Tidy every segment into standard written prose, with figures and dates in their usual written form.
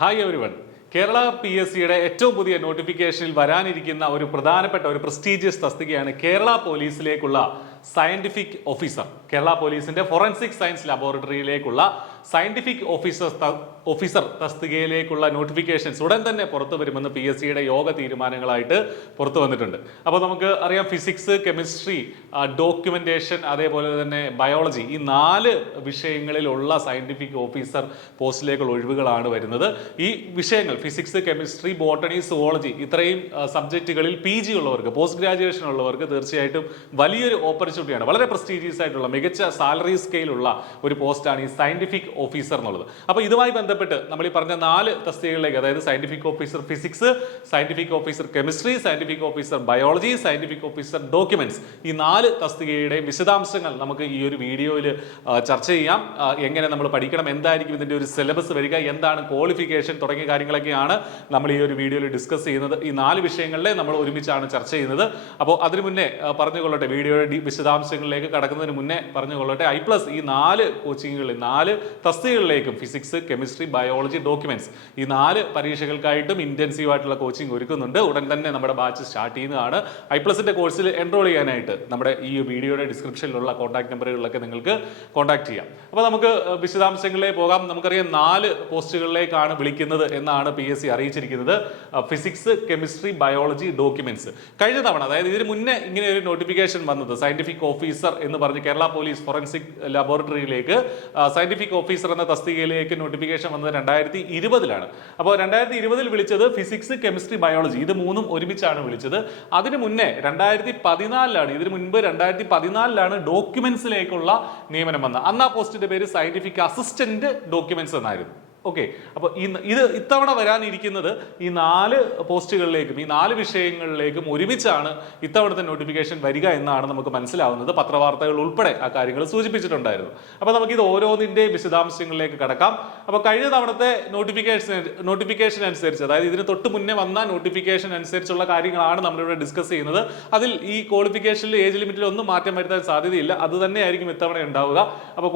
Hi everyone. Kerala PSCയുടെ ഏറ്റവും പുതിയ നോട്ടിഫിക്കേഷനിൽ വരാനിരിക്കുന്ന ഒരു പ്രധാനപ്പെട്ട ഒരു പ്രസ്റ്റീജിയസ് തസ്തികയാണ് കേരള പോലീസിലേക്കുള്ള സയന്റിഫിക് ഓഫീസർ. കേരള പോലീസിന്റെ ഫോറൻസിക് സയൻസ് ലബോറട്ടറിയിലേക്കുള്ള സയന്റിഫിക് ഓഫീസർ തസ്തികയിലേക്കുള്ള നോട്ടിഫിക്കേഷൻസ് ഉടൻ തന്നെ പുറത്തു വരുമെന്ന് PSCയുടെ യോഗ തീരുമാനങ്ങളായിട്ട് പുറത്തു വന്നിട്ടുണ്ട്. അപ്പോൾ നമുക്ക് അറിയാം, ഫിസിക്സ്, കെമിസ്ട്രി, ഡോക്യുമെന്റേഷൻ, അതേപോലെ തന്നെ ബയോളജി, ഈ 4 വിഷയങ്ങളിലുള്ള സയന്റിഫിക് ഓഫീസർ പോസ്റ്റിലേക്കുള്ള ഒഴിവുകളാണ് വരുന്നത്. ഈ വിഷയങ്ങൾ ഫിസിക്സ്, കെമിസ്ട്രി, ബോട്ടണി, സുവോളജി ഇത്രയും സബ്ജക്റ്റുകളിൽ PG ഉള്ളവർക്ക്, പോസ്റ്റ് ഗ്രാജുവേഷൻ ഉള്ളവർക്ക് തീർച്ചയായിട്ടും വലിയൊരു ഓപ്പർച്യൂണിറ്റിയാണ്. വളരെ പ്രസ്റ്റീജിയസ് ആയിട്ടുള്ള മികച്ച സാലറി സ്കെയിലുള്ള ഒരു പോസ്റ്റാണ് ഈ സയന്റിഫിക് ഓഫീസർ എന്നുള്ളത്. അപ്പോൾ ഇതുമായി ബന്ധപ്പെട്ട് നമ്മൾ ഈ പറഞ്ഞ 4 തസ്തികകളിലേക്ക്, അതായത് scientific officer physics, scientific officer chemistry, scientific officer biology, scientific officer documents, ഈ 4 തസ്തികയുടെയും വിശദാംശങ്ങൾ നമുക്ക് ഈ ഒരു വീഡിയോയിൽ ചർച്ച ചെയ്യാം. എങ്ങനെ നമ്മൾ പഠിക്കണം, എന്തായിരിക്കും ഇതിന്റെ ഒരു സിലബസ് വരിക, എന്താണ് ക്വാളിഫിക്കേഷൻ തുടങ്ങിയ കാര്യങ്ങളൊക്കെയാണ് നമ്മൾ ഈ ഒരു വീഡിയോയിൽ ഡിസ്കസ് ചെയ്യുന്നത്. ഈ 4 വിഷയങ്ങളിലെ നമ്മൾ ഒരുമിച്ചാണ് ചർച്ച ചെയ്യുന്നത്. അപ്പോൾ അതിനു മുന്നേ പറഞ്ഞുകൊള്ളട്ടെ, വീഡിയോയുടെ വിശദാംശങ്ങളിലേക്ക് കടക്കുന്നതിന് മുന്നേ പറഞ്ഞുകൊള്ളട്ടെ, I+ ഈ 4 കോച്ചിങ്ങുകളിൽ 4 തസ്തികകളിലേക്കും ഫിസിക്സ്, കെമിസ്ട്രി, ബയോളജി, ഡോക്യുമെന്റ്സ് ഈ 4 പരീക്ഷകൾക്കായിട്ടും ഇന്റൻസീവ് ആയിട്ടുള്ള കോച്ചിങ് ഒരുക്കുന്നുണ്ട്. ഉടൻ തന്നെ നമ്മുടെ ബാച്ച് സ്റ്റാർട്ട് ചെയ്യുന്നതാണ്. I+ന്റെ കോഴ്സിൽ എൻറോൾ ചെയ്യാനായിട്ട് നമ്മുടെ ഈ വീഡിയോയുടെ ഡിസ്ക്രിപ്ഷനിലുള്ള കോൺടാക്ട് നമ്പറുകളിലൊക്കെ നിങ്ങൾക്ക് കോൺടാക്ട് ചെയ്യാം. അപ്പോൾ നമുക്ക് വിശദാംശങ്ങളിലേക്ക് പോകാം. നമുക്കറിയാം 4 പോസ്റ്റുകളിലേക്കാണ് വിളിക്കുന്നത് എന്നാണ് PSC അറിയിച്ചിരിക്കുന്നത്. Physics, chemistry, biology, documents. കഴിഞ്ഞ തവണ, അതായത് ഇതിന് മുന്നേ ഇങ്ങനെ ഒരു നോട്ടിഫിക്കേഷൻ വന്നത് സയന്റിഫിക് ഓഫീസർ എന്ന് പറഞ്ഞ് കേരള പോലീസ് ഫോറൻസിക് ലബോറട്ടറിയിലേക്ക് സയന്റിഫിക് ഓഫീസർ എന്ന തസ്തികയിലേക്ക് നോട്ടിഫിക്കേഷൻ വന്നത് 2020-ലാണ്. അപ്പോൾ 2020 വിളിച്ചത് ഫിസിക്സ്, കെമിസ്ട്രി, ബയോളജി ഇത് 3ഉം ഒരുമിച്ചാണ് വിളിച്ചത്. അതിന് മുന്നേ 2014-ലാണ്, ഇതിന് മുൻപ് 2014-ലാണ് ഡോക്യുമെന്റ്സിലേക്കുള്ള നിയമനം വന്നത്. അന്ന് ആ പോസ്റ്റിന്റെ പേര് സയന്റിഫിക് അസിസ്റ്റന്റ് ഡോക്യുമെന്റ്സ് എന്നായിരുന്നു. ഓക്കെ, അപ്പോൾ ഇത് ഇത്തവണ വരാനിരിക്കുന്നത് ഈ 4 പോസ്റ്റുകളിലേക്കും ഈ 4 വിഷയങ്ങളിലേക്കും ഒരുമിച്ചാണ് ഇത്തവണത്തെ നോട്ടിഫിക്കേഷൻ വരിക എന്നാണ് നമുക്ക് മനസ്സിലാവുന്നത്. പത്രവാർത്തകൾ ഉൾപ്പെടെ ആ കാര്യങ്ങൾ സൂചിപ്പിച്ചിട്ടുണ്ടായിരുന്നു. അപ്പോൾ നമുക്ക് ഇത് ഓരോന്നിന്റെ വിശദാംശങ്ങളിലേക്ക് കടക്കാം. അപ്പോൾ കഴിഞ്ഞ തവണത്തെ നോട്ടിഫിക്കേഷൻ അനുസരിച്ച്, അതായത് ഇതിന് തൊട്ട് മുന്നേ വന്ന നോട്ടിഫിക്കേഷൻ അനുസരിച്ചുള്ള കാര്യങ്ങളാണ് നമ്മളിവിടെ ഡിസ്കസ് ചെയ്യുന്നത്. അതിൽ ഈ ക്വാളിഫിക്കേഷനിൽ ഏജ് ലിമിറ്റിൽ ഒന്നും മാറ്റം വരുത്താൻ സാധ്യതയില്ല. അത് തന്നെയായിരിക്കും ഇത്തവണ ഉണ്ടാവുക. അപ്പോൾ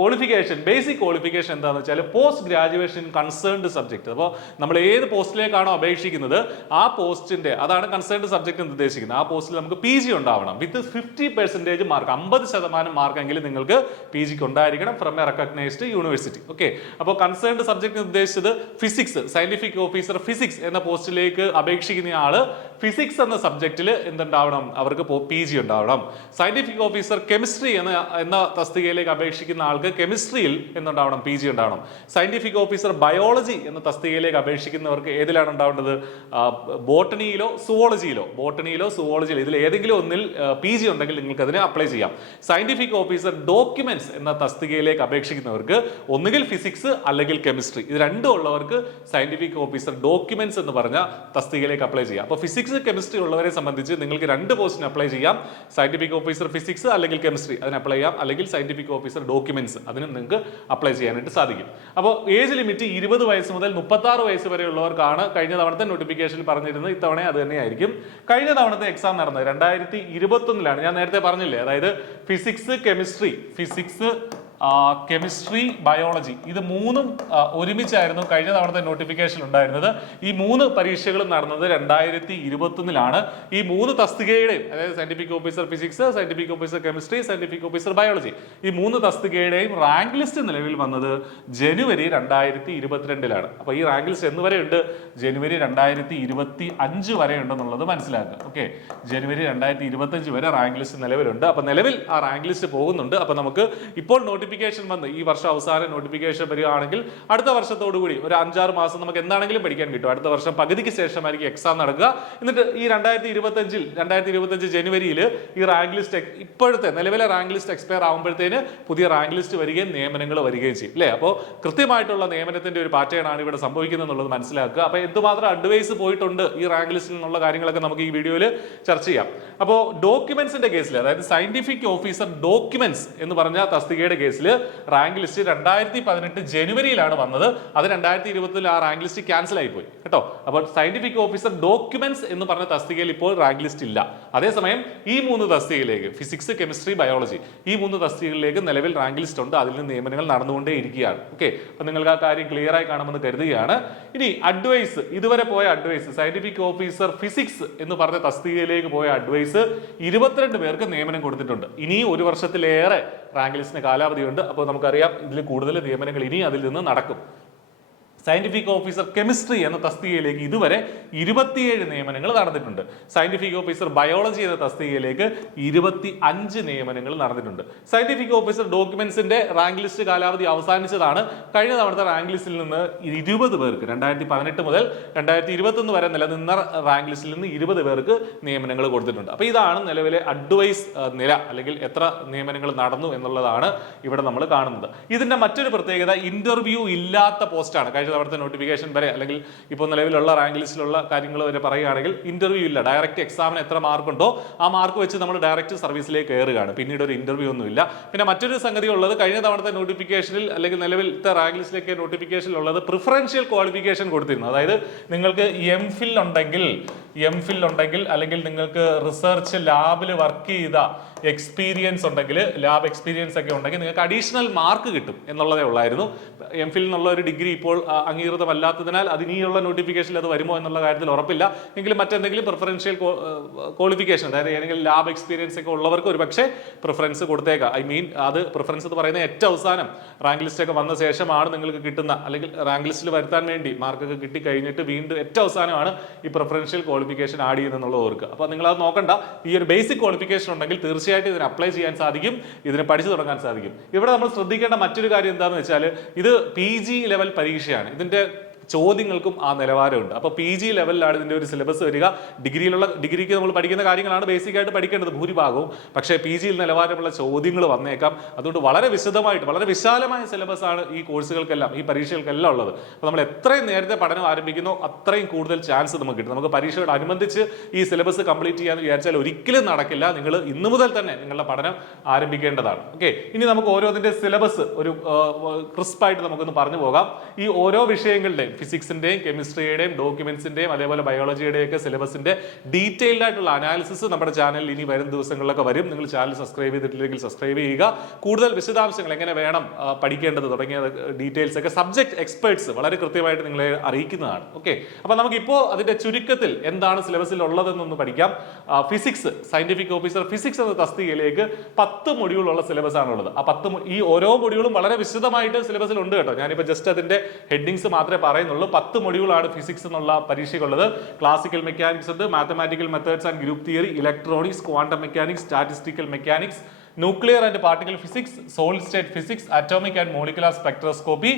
ബേസിക് ക്വാളിഫിക്കേഷൻ എന്താണെന്ന് വെച്ചാൽ പോസ്റ്റ് ഗ്രാജുവേഷൻ കൺസേൺഡ് സബ്ജക്ട്. അപ്പോൾ നമ്മൾ ഏത് പോസ്റ്റിലേക്കാണോ അപേക്ഷിക്കുന്നത് ആ പോസ്റ്റിന്റെ, അതാണ് കൺസേൺഡ് സബ്ജക്ട് എന്ന് ഉദ്ദേശിക്കുന്നത്, ആ പോസ്റ്റിൽ നമുക്ക് PG ഉണ്ടാവണം വിത്ത് 50% മാർക്ക്, 50% മാർക്കെങ്കിലും നിങ്ങൾക്ക് PGക്ക് ഉണ്ടായിരിക്കണം from A recognised university. Okay, അപ്പോൾ കൺസേൺഡ് സബ്ജക്ട് ഉദ്ദേശിച്ചത് ഫിസിക്സ്, സയന്റിഫിക് ഓഫീസർ ഫിസിക്സ് എന്ന പോസ്റ്റിലേക്ക് അപേക്ഷിക്കുന്ന ആള് ഫിസിക്സ് എന്ന സബ്ജക്റ്റിൽ എന്തുണ്ടാവണം, അവർക്ക് PG ഉണ്ടാവണം. സയന്റിഫിക് ഓഫീസർ കെമിസ്ട്രി എന്ന തസ്തികയിലേക്ക് അപേക്ഷിക്കുന്ന ആൾക്ക് കെമിസ്ട്രിയിൽ എന്തുണ്ടാവണം, PG ഉണ്ടാവണം. സയന്റിഫിക് ഓഫീസർ ബയോളജി എന്ന തസ്തികയിലേക്ക് അപേക്ഷിക്കുന്നവർക്ക് ഏതിലാണ് ഉണ്ടാവേണ്ടത്, ബോട്ടണിയിലോ സുവോളജിയിലോ ഇതിൽ ഏതെങ്കിലും ഒന്നിൽ PG ഉണ്ടെങ്കിൽ നിങ്ങൾക്ക് അതിന് അപ്ലൈ ചെയ്യാം. സയന്റിഫിക് ഓഫീസർ ഡോക്യുമെന്റ്സ് എന്ന തസ്തികയിലേക്ക് അപേക്ഷിക്കുന്നവർക്ക് ഒന്നുകിൽ ഫിസിക്സ് അല്ലെങ്കിൽ കെമിസ്ട്രി, ഇത് രണ്ടും ഉള്ളവർക്ക് സയന്റിഫിക് ഓഫീസർ ഡോക്യുമെന്റ്സ് എന്ന് പറഞ്ഞ തസ്തികയിലേക്ക് അപ്ലൈ ചെയ്യാം. അപ്പോൾ ഫിസിക്സ്, കെമിസ്ട്രി ഉള്ളവരെ സംബന്ധിച്ച് നിങ്ങൾക്ക് 2 പോസ്റ്റിന് അപ്ലൈ ചെയ്യാം. സയന്റിഫിക് ഓഫീസർ ഫിസിക്സ് അല്ലെങ്കിൽ കെമിസ്ട്രി അതിന് അപ്ലൈ ചെയ്യാം, അല്ലെങ്കിൽ സയന്റിഫിക് ഓഫീസർ ഡോക്യുമെന്റ്സ് അതിന് നിങ്ങൾക്ക് അപ്ലൈ ചെയ്യാനായിട്ട് സാധിക്കും. അപ്പോൾ ഏജ് ലിമിറ്റ് 20 വയസ്സ് മുതൽ 36 വയസ്സ് വരെയുള്ളവർക്കാണ് കഴിഞ്ഞ തവണത്തെ നോട്ടിഫിക്കേഷനിൽ പറഞ്ഞിരുന്നത്. ഇത്തവണ അത് തന്നെയായിരിക്കും. കഴിഞ്ഞ തവണത്തെ എക്സാം നടന്നത് 2021-ലാണ്. ഞാൻ നേരത്തെ പറഞ്ഞില്ലേ, അതായത് ഫിസിക്സ്, കെമിസ്ട്രി, ബയോളജി ഇത് 3ഉം ഒരുമിച്ചായിരുന്നു കഴിഞ്ഞ തവണത്തെ നോട്ടിഫിക്കേഷൻ ഉണ്ടായിരുന്നത്. ഈ 3 പരീക്ഷകളും നടന്നത് 2021-ലാണ്. ഈ 3 തസ്തികയുടെയും, അതായത് scientific officer physics, scientific officer chemistry, scientific officer biology ഈ 3 തസ്തികയുടെയും റാങ്ക് ലിസ്റ്റ് നിലവിൽ വന്നത് ജനുവരി 2022-ലാണ്. അപ്പോൾ ഈ റാങ്ക് ലിസ്റ്റ് എന്ന് വരെ ഉണ്ട്, ജനുവരി 2025 വരെ ഉണ്ടെന്നുള്ളത് മനസ്സിലാക്കുക. ഓക്കെ, ജനുവരി 2025 വരെ റാങ്ക് ലിസ്റ്റ് നിലവിലുണ്ട്. അപ്പോൾ നിലവിൽ ആ റാങ്ക് ലിസ്റ്റ് പോകുന്നുണ്ട്. അപ്പോൾ നമുക്ക് ഇപ്പോൾ നോട്ടിഫിക്കേഷൻ വന്ന് ഈ വർഷം അവസാനം നോട്ടിഫിക്കേഷൻ വരികയാണെങ്കിൽ അടുത്ത വർഷത്തോടുകൂടി ഒരു 5-6 മാസം നമുക്ക് എന്താണെങ്കിലും പഠിക്കാൻ കിട്ടും. അടുത്ത വർഷം പകുതിക്ക് ശേഷമായിരിക്കും എക്സാം നടക്കുക. എന്നിട്ട് ഈ 2025 ജനുവരിയിൽ ഈ റാങ്ക് ലിസ്റ്റ്, ഇപ്പോഴത്തെ നിലവിലെ റാങ്ക് ലിസ്റ്റ് എക്സ്പയർ ആകുമ്പോഴത്തേന് പുതിയ റാങ്ക് ലിസ്റ്റ് വരികയും നിയമനങ്ങൾ വരികയും ചെയ്യും, അല്ലേ? അപ്പോൾ കൃത്യമായിട്ടുള്ള നിയമനത്തിന്റെ ഒരു പാറ്റേൺ ആണ് ഇവിടെ സംഭവിക്കുന്നത് എന്നുള്ളത് മനസ്സിലാക്കുക. അപ്പോൾ എന്തുമാത്രം അഡ്വൈസ് പോയിട്ടുണ്ട് ഈ റാങ്ക് ലിസ്റ്റിൽ നിന്നുള്ള കാര്യങ്ങളൊക്കെ നമുക്ക് ഈ വീഡിയോയിൽ ചർച്ച ചെയ്യാം. അപ്പോൾ ഡോക്യുമെന്റ്സിന്റെ കേസിൽ, അതായത് സയന്റിഫിക് ഓഫീസർ ഡോക്യുമെന്റ്സ് എന്ന് പറഞ്ഞ തസ്തികയുടെ കേസിൽ ബേസിൽ റാങ്ക് ലിസ്റ്റ് 2018 ജനുവരിയിലാണ് വന്നത്. അത് 2020 ആ റാങ്ക് ലിസ്റ്റ് ക്യാൻസൽ ആയിപ്പോയി കേട്ടോ. അപ്പോൾ സയന്റിഫിക് ഓഫീസർ ഡോക്യുമെന്റ്സ് എന്ന് പറഞ്ഞ തസ്തികയിൽ ഇപ്പോൾ റാങ്ക് ലിസ്റ്റ് ഇല്ല. അതേസമയം ഈ 3 തസ്തികയിലേക്ക് ഫിസിക്സ്, കെമിസ്ട്രി, ബയോളജി ഈ 3 തസ്തികകളിലേക്ക് നിലവിൽ റാങ്ക് ലിസ്റ്റ് ഉണ്ട്. അതിൽ നിന്ന് നിയമനങ്ങൾ നടന്നുകൊണ്ടേ ഇരിക്കുകയാണ്. ഓക്കെ, അപ്പൊ നിങ്ങൾക്ക് ആ കാര്യം ക്ലിയർ ആയി കാണുമെന്ന് കരുതുകയാണ്. ഇനി അഡ്വൈസ്, ഇതുവരെ പോയ അഡ്വൈസ് സയന്റിഫിക് ഓഫീസർ ഫിസിക്സ് എന്ന് പറഞ്ഞ തസ്തികയിലേക്ക് പോയ അഡ്വൈസ് 22 പേർക്ക് നിയമനം കൊടുത്തിട്ടുണ്ട്. ഇനി ഒരു വർഷത്തിലേറെ റാങ്ക് ലിസ്റ്റിന് കാലാവധിയുണ്ട്. അപ്പോൾ നമുക്കറിയാം ഇതിൽ കൂടുതൽ നിയമനങ്ങൾ ഇനി അതിൽ നിന്ന് നടക്കും. സയന്റിഫിക് ഓഫീസർ കെമിസ്ട്രി എന്ന തസ്തികയിലേക്ക് ഇതുവരെ 27 നിയമനങ്ങൾ നടന്നിട്ടുണ്ട്. സയന്റിഫിക് ഓഫീസർ ബയോളജി എന്ന തസ്തികയിലേക്ക് 25 നിയമനങ്ങൾ നടന്നിട്ടുണ്ട്. സയന്റിഫിക് ഓഫീസർ ഡോക്യുമെന്റ്സിന്റെ റാങ്ക് ലിസ്റ്റ് കാലാവധി അവസാനിച്ചതാണ്. കഴിഞ്ഞ തവണത്തെ റാങ്ക് ലിസ്റ്റിൽ നിന്ന് 20 പേർക്ക് 2018 മുതൽ 2021 വരെ നിലനിന്ന റാങ്ക് ലിസ്റ്റിൽ നിന്ന് 20 പേർക്ക് നിയമനങ്ങൾ കൊടുത്തിട്ടുണ്ട്. അപ്പൊ ഇതാണ് നിലവിലെ അഡ്വൈസ് നില, അല്ലെങ്കിൽ എത്ര നിയമനങ്ങൾ നടന്നു എന്നുള്ളതാണ് ഇവിടെ നമ്മൾ കാണുന്നത്. ഇതിന്റെ മറ്റൊരു പ്രത്യേകത ഇന്റർവ്യൂ ഇല്ലാത്ത പോസ്റ്റാണ്. കഴിഞ്ഞ അവിടുത്തെ നോട്ടിഫിക്കേഷൻ വരെ അല്ലെങ്കിൽ ഇപ്പോൾ നിലവിലുള്ള റാങ്ക് ലിസ്റ്റിലുള്ള കാര്യങ്ങൾ വരെ പറയുകയാണെങ്കിൽ ഇന്റർവ്യൂ ഇല്ല. ഡയറക്റ്റ് എക്സാമിന് എത്ര മാർക്കുണ്ടോ ആ മാർക്ക് വെച്ച് നമ്മൾ ഡയറക്റ്റ് സർവീസിലേക്ക് കയറുകയാണ്. പിന്നീട് ഒരു ഇന്റർവ്യൂ ഒന്നുമില്ല. പിന്നെ മറ്റൊരു സംഗതി ഉള്ളത്, കഴിഞ്ഞ തവണത്തെ നോട്ടിഫിക്കേഷനിൽ അല്ലെങ്കിൽ നിലവിലത്തെ റാങ്ക് ലിസ്റ്റിലേക്ക് നോട്ടിഫിക്കേഷൻ ഉള്ളത് പ്രിഫറൻഷ്യൽ ക്വാളിഫിക്കേഷൻ കൊടുത്തിരുന്നു. അതായത് നിങ്ങൾക്ക് എംഫിൽ ഉണ്ടെങ്കിൽ അല്ലെങ്കിൽ നിങ്ങൾക്ക് റിസർച്ച് ലാബിൽ വർക്ക് ചെയ്ത എക്സ്പീരിയൻസ് ഉണ്ടെങ്കിൽ, ലാബ് എക്സ്പീരിയൻസ് ഒക്കെ ഉണ്ടെങ്കിൽ നിങ്ങൾക്ക് അഡീഷണൽ മാർക്ക് കിട്ടും എന്നുള്ളതേ ഉള്ളായിരുന്നു. എംഫിൽ എന്നുള്ള ഒരു ഡിഗ്രി ഇപ്പോൾ അംഗീകൃതമല്ലാത്തതിനാൽ അതിനിയുള്ള നോട്ടിഫിക്കേഷനിൽ അത് വരുമോ എന്നുള്ള കാര്യത്തിൽ ഉറപ്പില്ല. എങ്കിലും മറ്റെന്തെങ്കിലും പ്രിഫറൻഷ്യൽ ക്വാളിഫിക്കേഷൻ, അതായത് ഏതെങ്കിലും ലാബ് എക്സ്പീരിയൻസ് ഒക്കെ ഉള്ളവർക്ക് ഒരു പക്ഷേ പ്രിഫറൻസ് കൊടുത്തേക്കാം. അത് പ്രിഫറൻസ് എന്ന് പറയുന്നത് ഏറ്റവും അവസാനം റാങ്ക് ലിസ്റ്റ് ഒക്കെ വന്ന ശേഷമാണ് നിങ്ങൾക്ക് കിട്ടുന്ന, അല്ലെങ്കിൽ റാങ്ക് ലിസ്റ്റിൽ വരുത്താൻ വേണ്ടി മാർക്കൊക്കെ കിട്ടി കഴിഞ്ഞിട്ട് വീണ്ടും ഏറ്റവും അവസാനമാണ് ഈ പ്രിഫറൻഷ്യൽ ക്വാളിഫിക്കേഷൻ ആഡ് ചെയ്യുന്നത് ഓർക്കുക. അപ്പോൾ നിങ്ങൾ അത് നോക്കണ്ട. ഈ ഒരു ബേസിക് ക്വാളിഫിക്കേഷൻ ഉണ്ടെങ്കിൽ തീർച്ചയായിട്ടും ഇതിന് അപ്ലൈ ചെയ്യാൻ സാധിക്കും, ഇതിന് പഠിച്ചു തുടങ്ങാൻ സാധിക്കും. ഇവിടെ നമ്മൾ ശ്രദ്ധിക്കേണ്ട മറ്റൊരു കാര്യം എന്താണെന്ന് വെച്ചാൽ, ഇത് PG ലെവൽ പരീക്ഷയാണ്. ഇതിന്റെ ചോദ്യങ്ങൾക്കും ആ നിലവാരമുണ്ട്. അപ്പോൾ PG ലെവലിലാണ് ഇതിന്റെ ഒരു സിലബസ് വരിക. ഡിഗ്രിക്ക് നമ്മൾ പഠിക്കുന്ന കാര്യങ്ങളാണ് ബേസിക് ആയിട്ട് പഠിക്കേണ്ടത് ഭൂരിഭാഗവും. പക്ഷേ PG നിലവാരമുള്ള ചോദ്യങ്ങൾ വന്നേക്കാം. അതുകൊണ്ട് വളരെ വിശദമായിട്ട്, വളരെ വിശാലമായ സിലബസ് ആണ് ഈ കോഴ്സുകൾക്കെല്ലാം, ഈ പരീക്ഷകൾക്കെല്ലാം ഉള്ളത്. അപ്പോൾ നമ്മൾ എത്രയും നേരത്തെ പഠനം ആരംഭിക്കുന്നോ അത്രയും കൂടുതൽ ചാൻസ് നമുക്ക് കിട്ടും. നമുക്ക് പരീക്ഷയോടനുബന്ധിച്ച് ഈ സിലബസ് കംപ്ലീറ്റ് ചെയ്യാന്ന് വിചാരിച്ചാൽ ഒരിക്കലും നടക്കില്ല. നിങ്ങൾ ഇന്നു മുതൽ തന്നെ നിങ്ങളുടെ പഠനം ആരംഭിക്കേണ്ടതാണ്. ഓക്കെ, ഇനി നമുക്ക് ഓരോന്നിന്റെ സിലബസ് ഒരു ക്രിസ്പായിട്ട് നമുക്കൊന്ന് പറഞ്ഞു പോകാം. ഈ ഓരോ വിഷയങ്ങളുടെയും, ഫിസിക്സിന്റെയും കെമിസ്ട്രിയുടെയും ഡോക്യുമെന്റ്സിന്റെയും അതേപോലെ ബയോളജിയുടെയും ഒക്കെ സിലബസിന്റെ ഡീറ്റെയിൽഡ് ആയിട്ടുള്ള അനാലിസിസ് നമ്മുടെ ചാനലിൽ ഇനി വരും ദിവസങ്ങളിലൊക്കെ വരും. നിങ്ങൾ ചാനൽ സബ്സ്ക്രൈബ് ചെയ്തിട്ടില്ലെങ്കിൽ സബ്സ്ക്രൈബ് ചെയ്യുക. കൂടുതൽ വിശദാംശങ്ങൾ, എങ്ങനെ വേണം പഠിക്കേണ്ടത് തുടങ്ങിയ ഡീറ്റെയിൽസ് ഒക്കെ സബ്ജക്ട് എക്സ്പേർട്സ് വളരെ കൃത്യമായിട്ട് നിങ്ങളെ അറിയിക്കുന്നതാണ്. ഓക്കെ, അപ്പൊ നമുക്കിപ്പോൾ അതിന്റെ ചുരുക്കത്തിൽ എന്താണ് സിലബസിൽ ഉള്ളതെന്നൊന്ന് പഠിക്കാം. ഫിസിക്സ്, സയന്റിഫിക് ഓഫീസർ ഫിസിക്സ് എന്ന തസ്തികയിലേക്ക് 10 മൊഡ്യൂളുള്ള സിലബസ് ആണുള്ളത്. ആ 10 ഈ ഓരോ മൊഡ്യൂളും വളരെ വിശദമായിട്ട് സിലബസിൽ ഉണ്ട് കേട്ടോ. ഞാനിപ്പോൾ ജസ്റ്റ് അതിന്റെ ഹെഡിങ്സ് മാത്രമേ പറയുന്നുള്ളൂ. 10 മൊഡ്യൂളാണ് ഫിസിക്സ് എന്നുള്ള പരീക്ഷയ്ക്കുള്ളത്. ക്ലാസിക്കൽ മെക്കാനിക്സ് ഉണ്ട്, mathematical methods and group theory, electronics, quantum mechanics, statistical mechanics, nuclear and particle physics, solid state physics, atomic and molecular spectroscopy,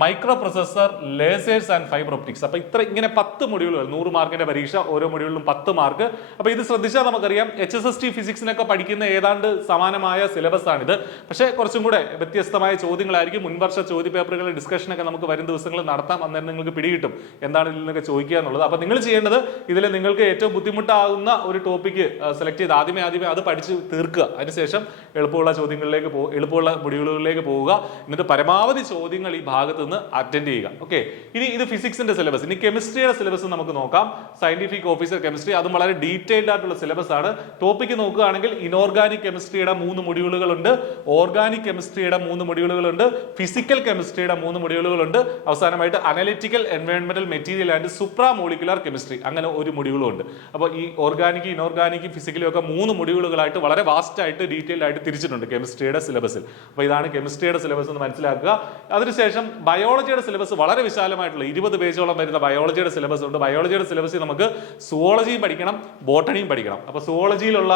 micro processor, ലേസേഴ്സ് and fibre optics. അപ്പൊ ഇങ്ങനെ 10 മൊഡ്യൂളുകൾ, 100 മാർക്കിന്റെ പരീക്ഷ, ഓരോ മൊഡ്യൂളിലും 10 മാർക്ക്. അപ്പൊ ഇത് ശ്രദ്ധിച്ചാൽ നമുക്കറിയാം HSST ഫിസിക്സിനൊക്കെ പഠിക്കുന്ന ഏതാണ്ട് സമാനമായ സിലബസ് ആണിത്. പക്ഷേ കുറച്ചും കൂടെ വ്യത്യസ്തമായ ചോദ്യങ്ങളായിരിക്കും. മുൻവർഷ ചോദ്യ പേപ്പറുകളുടെ ഡിസ്കഷനൊക്കെ നമുക്ക് വരും ദിവസങ്ങളിൽ നടത്താം. അന്നേരം നിങ്ങൾക്ക് പിടികിട്ടും എന്താണ് ഇതിൽ നിന്നൊക്കെ ചോദിക്കുക എന്നുള്ളത്. അപ്പൊ നിങ്ങൾ ചെയ്യേണ്ടത്, ഇതിൽ നിങ്ങൾക്ക് ഏറ്റവും ബുദ്ധിമുട്ടാകുന്ന ഒരു ടോപ്പിക്ക് സെലക്ട് ചെയ്ത് ആദ്യമേ അത് പഠിച്ച് തീർക്കുക. അതിനുശേഷം എളുപ്പമുള്ള ചോദ്യങ്ങളിലേക്ക് എളുപ്പമുള്ള മൊഡ്യൂളുകളിലേക്ക് പോവുക. എന്നിട്ട് പരമാവധി ചോദ്യങ്ങൾ ഈ ഭാഗത്ത് നിന്ന് അറ്റൻഡ് ചെയ്യുക. ഓക്കെ, ഇനി ഇത് ഫിസിക്സിന്റെ സിലബസ്. ഇനി കെമിസ്ട്രിയുടെ സിലബസ് നമുക്ക് നോക്കാം. സയന്റിഫിക് ഓഫീസർ കെമിസ്ട്രി, അതും വളരെ ഡീറ്റെയിൽഡ് ആയിട്ടുള്ള സിലബസ് ആണ്. ടോപ്പിക്ക് നോക്കുകയാണെങ്കിൽ ഇനോർഗാനിക് കെമിസ്ട്രിയുടെ 3 മൊഡ്യൂളുകളുണ്ട്, ഓർഗാനിക് കെമിസ്ട്രിയുടെ 3 മൊഡ്യൂളുകളുണ്ട്, ഫിസിക്കൽ കെമിസ്ട്രിയുടെ 3 മൊഡ്യൂളുകളുണ്ട്, അവസാനമായിട്ട് അനലിറ്റിക്കൽ എൻവയോൺമെന്റൽ material and supra molecular chemistry, അങ്ങനെ ഒരു മൊഡ്യൂളും ഉണ്ട്. അപ്പോൾ ഈ ഓർഗാനിക്, ഇനോർഗാനിക്, ഫിസിക്കലും ഒക്കെ 3 മൊഡ്യൂളുകളായിട്ട് വളരെ വാസ്റ്റ് ആയിട്ട് ഡീറ്റെയിൽഡ് ആയിട്ട് തിരിച്ചിട്ടുണ്ട് കെമിസ്ട്രിയുടെ സിലബസിൽ. അപ്പോൾ ഇതാണ് കെമിസ്ട്രിയുടെ സിലബസ് എന്ന് മനസ്സിലാക്കുക. അതിനുശേഷം ബയോളജിയുടെ സിലബസ് വളരെ വിശാലമായിട്ടുള്ള 20 പേജോളം വരുന്ന ബയോളജിയുടെ സിലബസ് ഉണ്ട്. ബയോളജിയുടെ സിലബസിൽ നമുക്ക് സുവോളജിയും പഠിക്കണം, ബോട്ടണിയും പഠിക്കണം. അപ്പോൾ സുവോളജിയിലുള്ള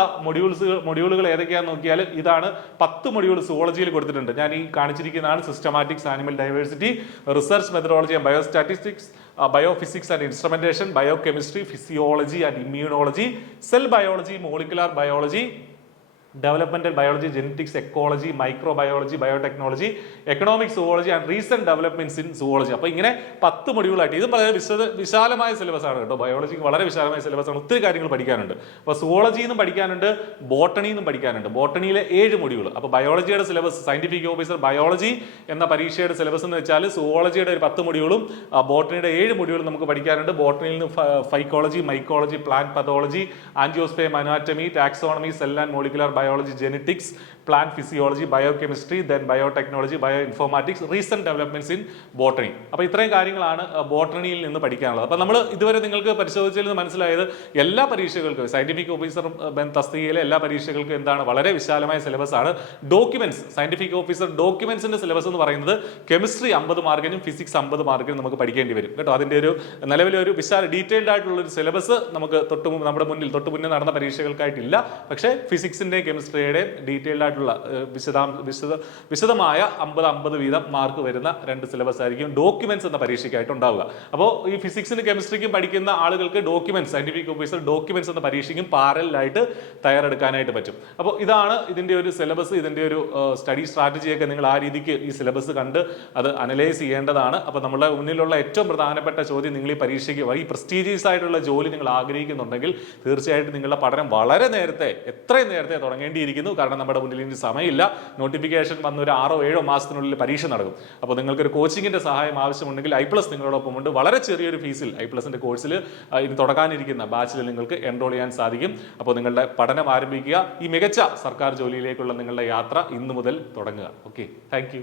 മൊഡ്യൂളുകൾ ഏതൊക്കെയാണെന്ന് നോക്കിയാൽ ഇതാണ് 10 മൊഡ്യൂൾ സുവോളജിയിൽ കൊടുത്തിട്ടുണ്ട്. ഞാൻ ഈ കാണിച്ചിരിക്കുന്നതാണ് systematics, animal diversity, research methodology and biostatistics, biophysics and instrumentation, biochemistry, physiology and immunology, cell biology, molecular biology, developmental biology, genetics, ecology, microbiology, biotechnology, economic zoology and recent developments in zoology. അപ്പോൾ ഇങ്ങനെ 10 മൊഡ്യൂളായിട്ട് ഇത് വളരെ വിശാലമായ syllabus ആണ് കേട്ടോ. ബയോളജിക്ക് വളരെ വിശാലമായ syllabus ആണ്, ഒത്തിരി കാര്യങ്ങൾ പഠിക്കാനുണ്ട്. അപ്പോൾ സുവോളജിയിൽ നിന്നും പഠിക്കാനുണ്ട്, ബോട്ടണിയിൽ നിന്നും പഠിക്കാനുണ്ട്. ബോട്ടണിയിലെ 7 മൊഡ്യൂൾ. അപ്പോൾ ബയോളജിയുടെ സിലബസ്, സയന്റിഫിക് ഓഫീസർ ബയോളജി എന്ന പരീക്ഷയുടെ സിലബസ് എന്ന് വെച്ചാൽ സുവോളജിയുടെ ഒരു 10 മൊഡ്യൂളും ബോട്ടണിയുടെ 7 മൊഡ്യൂളും നമുക്ക് പഠിക്കാനുണ്ട്. ബോട്ടണിയിൽ നിന്ന് phycology, mycology, plant pathology, angiosperm, anatomy, taxonomy, cell and molecular biology, genetics, plant physiology, biochemistry, then biotechnology, bioinformatics, recent developments in botany. അപ്പോൾ ഇത്രയും കാര്യങ്ങളാണ് ബോട്ടണിയിൽ നിന്ന് പഠിക്കാനുള്ളത്. അപ്പോൾ നമ്മൾ ഇതുവരെ നിങ്ങൾക്ക് പരിശോധിച്ചതിൽ നിന്ന് മനസ്സിലായത് എല്ലാ പരീക്ഷകൾക്കും സയന്റിഫിക് ഓഫീസർ തസ്തികയിലെ എല്ലാ പരീക്ഷകൾക്കും എന്താണ് വളരെ വിശാലമായ സിലബസ് ആണ്. ഡോക്യുമെന്റ്സ്, സയന്റിഫിക് ഓഫീസർ ഡോക്യുമെന്റ്സിന്റെ സിലബസ് എന്ന് പറയുന്നത് കെമിസ്ട്രി 50 മാർക്കിനും ഫിസിക്സ് 50 മാർക്കിനും നമുക്ക് പഠിക്കേണ്ടി വരും കേട്ടോ. അതിന്റെ ഒരു നിലവിലെ ഒരു വിശാല ആയിട്ടുള്ള ഒരു സിലബസ് നമുക്ക് നമ്മുടെ തൊട്ട് മുന്നേ നടന്ന പരീക്ഷകൾക്കായിട്ടില്ല. പക്ഷേ ഫിസിക്സിന്റെയും കെമിസ്ട്രിയുടെയും ഡീറ്റെയിൽഡ് ആയിട്ടുള്ള വിശദമായ 50 വീതം മാർക്ക് വരുന്ന 2 സിലബസ് ആയിരിക്കും ഡോക്യുമെന്റ്സ് എന്ന പരീക്ഷയ്ക്കായിട്ട് ഉണ്ടാവുക. അപ്പോൾ ഈ ഫിസിക്സിനും കെമിസ്ട്രിക്കും പഠിക്കുന്ന ആളുകൾക്ക് ഡോക്യുമെന്റ്സ്, സയന്റിഫിക് ഓഫീസർ ഡോക്യുമെന്റ്സ് എന്ന പരീക്ഷയ്ക്കും പാരലായിട്ട് തയ്യാറെടുക്കാനായിട്ട് പറ്റും. അപ്പോൾ ഇതാണ് ഇതിന്റെ ഒരു സിലബസ്, ഇതിന്റെ ഒരു സ്റ്റഡി സ്ട്രാറ്റജിയൊക്കെ നിങ്ങൾ ആ രീതിക്ക് ഈ സിലബസ് കണ്ട് അത് അനലൈസ് ചെയ്യേണ്ടതാണ്. അപ്പോൾ നമ്മുടെ മുന്നിലുള്ള ഏറ്റവും പ്രധാനപ്പെട്ട ചോദ്യം, നിങ്ങൾ ഈ പരീക്ഷയ്ക്ക് ഈ പ്രസ്റ്റീജിയസ് ആയിട്ടുള്ള ജോലി നിങ്ങൾ ആഗ്രഹിക്കുന്നുണ്ടെങ്കിൽ തീർച്ചയായിട്ടും നിങ്ങളുടെ പഠനം വളരെ നേരത്തെ, എത്രയും നേരത്തെ തുടങ്ങേണ്ടിയിരിക്കുന്നു. കാരണം നമ്മുടെ മുന്നിൽ ഇനി സമയമില്ല. നോട്ടിഫിക്കേഷൻ വന്ന ഒരു 6-7 മാസത്തിനുള്ളിൽ പരീക്ഷ നടക്കും. അപ്പോൾ നിങ്ങൾക്ക് ഒരു കോച്ചിങ്ങിന്റെ സഹായം ആവശ്യമുണ്ടെങ്കിൽ I+ നിങ്ങളോടൊപ്പം ഉണ്ട്. വളരെ ചെറിയൊരു ഫീസിൽ I+ന്റെ കോഴ്സിൽ ഇനി തുടങ്ങാനിരിക്കുന്ന ബാച്ചിൽ നിങ്ങൾക്ക് എൻറോൾ ചെയ്യാൻ സാധിക്കും. അപ്പോൾ നിങ്ങളുടെ പഠനം ആരംഭിക്കുക. ഈ മികച്ച സർക്കാർ ജോലിയിലേക്കുള്ള നിങ്ങളുടെ യാത്ര ഇന്നു മുതൽ തുടങ്ങുക. Okay, thank you.